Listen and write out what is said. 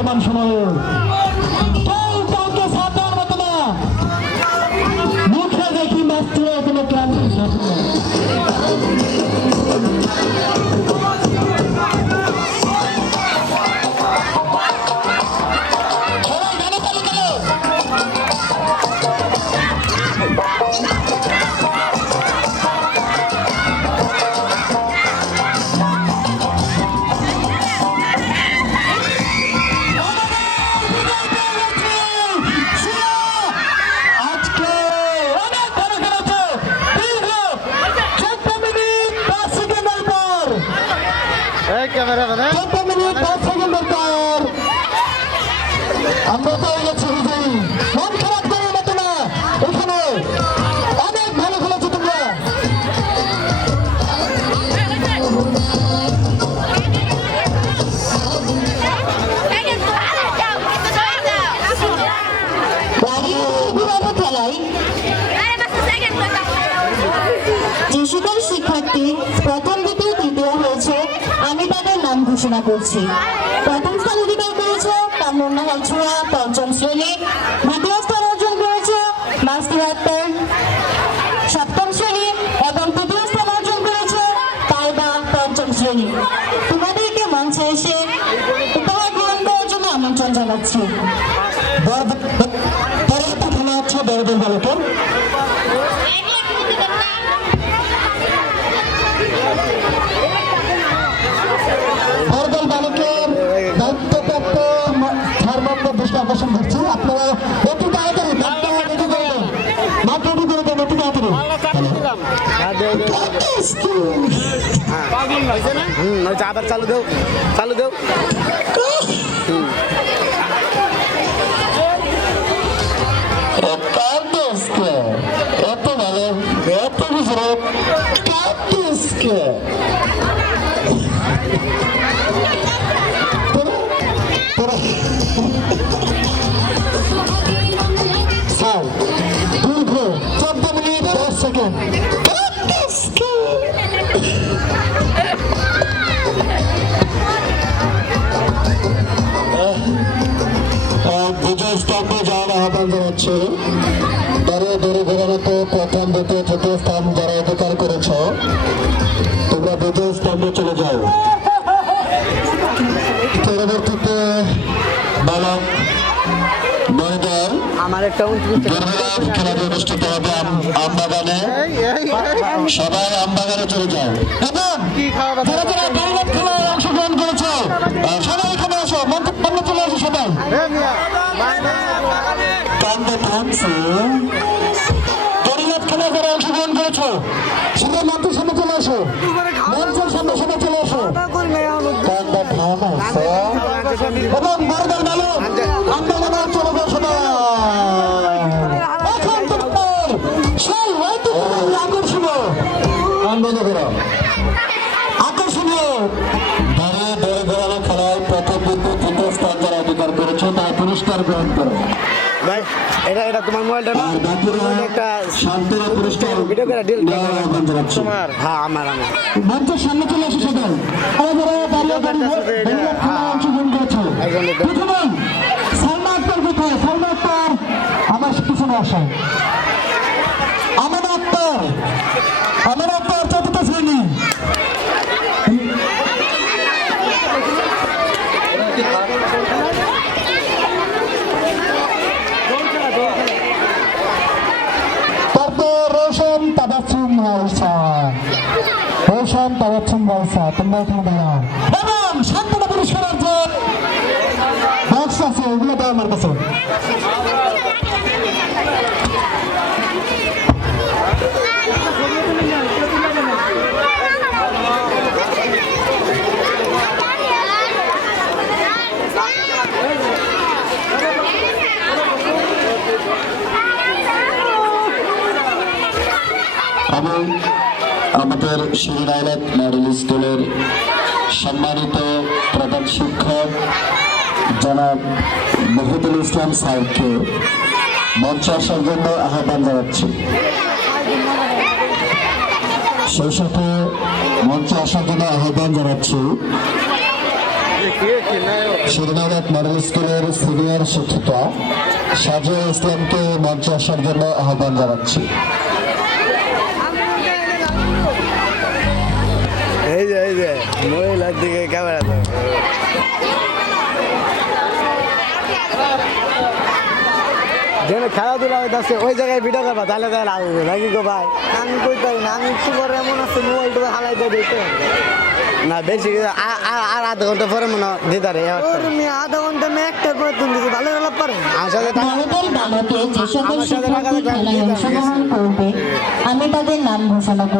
বর্তমান সময়ে কাউকে সাধারণ মতো না, মুখে দেখি মাত্র কোনো ক্লান্তি আমরা তো গেছি মন খারাপ করার মতো না, এখানে অনেক ভালো খেলেছো তোমরা। খেলায় যে সকল শিক্ষার্থী প্রথম দ্বিতীয় তৃতীয় হয়েছে আমি তাদের নাম ঘোষণা করছি। প্রথম স্থান অধিকার করেছে কামরুন্না হলছুয়া পঞ্চম শ্রেণী, দ্বিতীয় স্থান অর্জন করেছে মাসুদ আক্তার সপ্তম শ্রেণী এবং তৃতীয় স্থান অর্জন করেছে তাইবা পঞ্চম শ্রেণী। তোমাদেরকে মঞ্চে এসে উপহার গ্রহণ করার জন্য আমন্ত্রণ জানাচ্ছি। পরবর্তী খেলা হচ্ছে বড়দের বালকের। বড়দল বালকের দায়িত্বপ্রাপ্ত ধর্মজ্ঞ দৃষ্টি আকর্ষণ করছি। আপনারা অতি তাড়াতাড়ি আবার চালু দেও, চালু দেও। এত ভালো, এত বুঝলো স্যার দীর্ঘ 14 মিনিট 10 সেকেন্ড বিজয় স্তম্ভে যাওয়ার আহ্বান জানাচ্ছে। দরে দরে ঘোরানোত প্রথম দ্বিতীয় তৃতীয় স্থান যারা অধিকার করেছ তোমরা বিজয় স্তম্ভে চলে যাও। পরবর্তীতে বালক বড়দল আমার একটা খেলা অনুষ্ঠিত হবে আমবাগানে। সবাই আমবাগানে চলে যাও এবং যারা যারা দলীয় খেলায় অংশগ্রহণ করেছ সবাই এখানে আসো, মঞ্চে চলে আসো সবাই। কান্দে কাঁদছে দলীয় খেলায় যারা অংশগ্রহণ করেছ সবাই মঞ্চের সামনে চলে আসো, মঞ্চের সামনে সবাই চলে আসো। কান্দে কাঁদছে এবং বড়দল বালক আমবাগানে চলে যাও সবাই। আকর্ষণীয় খেলায় প্রথম দ্বিতীয় তৃতীয় স্থান যারা অধিকার করেছে তারা পুরস্কার গ্রহণ করে। ভাই এটা তোমার মোবাইলটা না, একটা শান্তির পুরস্কার ভিডিও করে ডিল তোমার। হ্যাঁ আমার মঞ্চের সামনে চলে আসে সবাই। অংশগ্রহণ করেছে প্রথমে সালমা আক্তার কোথায়? সালমা আক্তার আমার পিছনে আসে। আমিনা আক্তার চতুর্থ শ্রেণী। তারপর রোশন তাবাসসুম রাইসা তোমরা এখানে দাঁড়াও এবং সান্ত্বনা পুরস্কার অর্জন বক্স আছে ওগুলো দাও আমার কাছে। এবং আমাদের শিরোনায়ক মডেল স্কুলের সম্মানিত প্রধান শিক্ষক জনাব মহিদুল ইসলাম সাহেবকে মঞ্চে আসার জন্য আহ্বান জানাচ্ছি। সেই সাথে মঞ্চে আসার জন্য আহ্বান জানাচ্ছি শিরোনাবাদ মডেল স্কুলের সিনিয়র শিক্ষিকা সাজিয়া ইসলামকে মঞ্চে আসার জন্য আহ্বান জানাচ্ছি। এই যে মহিলার দিকে ক্যামেরা তো যেন খেলাধুলা হইতেছে ওই জায়গায় ভিডিও করবা তাহলে তাহলে আসবে নাকি গো ভাই? আমি কই পারি না, আমি একটু পরে এমন আছে মোবাইলটা হালাই দিয়ে দিতে না বেশি আর আধা ঘন্টা পরে মনে হয় দিদারে ওর মেয়ে আধা ঘন্টা মেয়ে একটা করে তুমি দিছি ভালো ভালো পারে আমার সাথে ভারতের বালকে যে সকল আমার সাথে শিক্ষার্থী খেলায় অংশগ্রহণ করবে আমি তাদের নাম ঘোষণা করব।